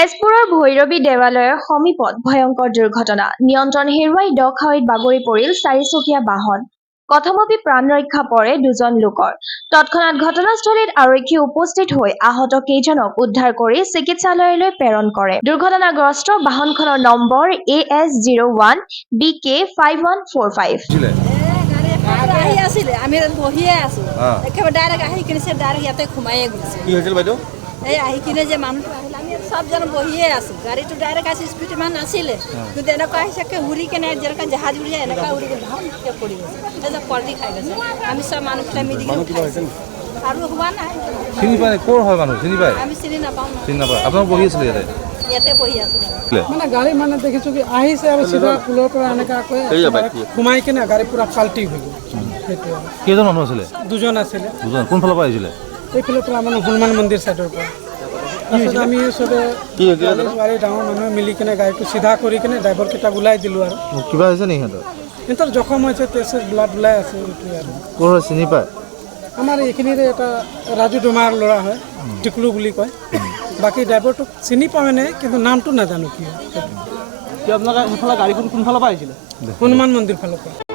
তেজপুৰৰ ভৈৰৱী দেৱালয়ৰ সমীপত ভয়ংকৰ দুৰ্ঘটনা। নিয়ন্ত্ৰণ হেৰুৱাই দ খাৱৈত বাগৰি পৰিল চাৰিচকীয়া বাহন। কথমপি প্ৰাণ ৰক্ষা পৰে দুজন লোকৰ। তৎক্ষণাত ঘটনাস্থলীত আৰক্ষী উপস্থিত হৈ আহত কেইজনক উদ্ধাৰ কৰি চিকিৎসালয়লৈ প্ৰেৰণ কৰে। দুৰ্ঘটনাগ্ৰস্ত বাহনখনৰ নম্বৰ AS01 BK5145। আমি বহিয়ে আছো একেবাৰে ডাইৰেক্ট আহি কিনে ডাইৰেক্ট ইয়াতে সোমাইয়ে গৈছে। কি হৈছিল বাইদেউ? এই আহি কিনে যে মানুহটো আহিলে আমি সবজন বহিয়ে আছো। গাড়ীটো ডাইৰেক্ট আসি স্পীড ইমান নাছিলে, কিন্তু এনেকুৱা আহিছে উৰি কেনে যেনেকৈ জাহাজ উৰি যায় এনেকুৱা উৰি কেনে ধামকৈ পৰি গৈছে। তাৰপিছত পলটি খাই গৈছে। আমি সব মানুহকেইটা মিলি উঠাইছোঁ আৰু হোৱা নাই। চিনি পায় ক'ৰ হয় মানুহ? চিনি পায়? আমি চিনি নাপাওঁ ন। চিনি নাপায়। আপোনালোক বহি আছিলে ইয়াতে? ইয়াতে বহি আছিলোঁ। মানে গাড়ী মানে দেখিছোঁ কি আহিছে আৰু চিধা পুলৰ পৰা এনেকুৱাকৈ সোমাই কিনে গাড়ী পুৰা পাল্টি হৈ গ'ল। সেইটোৱে। কেইজন মানুহ আছিলে? দুজন আছিলে। দুজন কোনফালৰ পৰা আহিছিলে? এইফালৰ পৰা মানে হনুমান মন্দিৰ চাইডৰ পৰা। তাৰপিছত আমি চবে গাড়ী ডাঙৰ মানুহে মিলি কিনে গাড়ীটো চিধা কৰি কিনে ড্ৰাইভাৰকেইটাক ওলাই দিলোঁ আৰু। কিবা হৈছে নেকি সিহঁতৰ? সিহঁতৰ জখম হৈছে, তেজ ব্লাড ওলাই আছে এইটোৱে আৰু। ক'ৰ হয় চিনি পায়? আমাৰ এইখিনিৰে এটা ৰাজু ডোমাৰ ল'ৰা হয়, টিকলু বুলি কয়। বাকী ড্ৰাইভাৰটোক চিনি পাওঁ নাই, কিন্তু নামটো নাজানো কি হয়। আপোনালোকে সেইফালে গাড়ীখন কোনফালৰ পৰা আহিছিলে? হনুমান মন্দিৰ ফালৰ পৰা।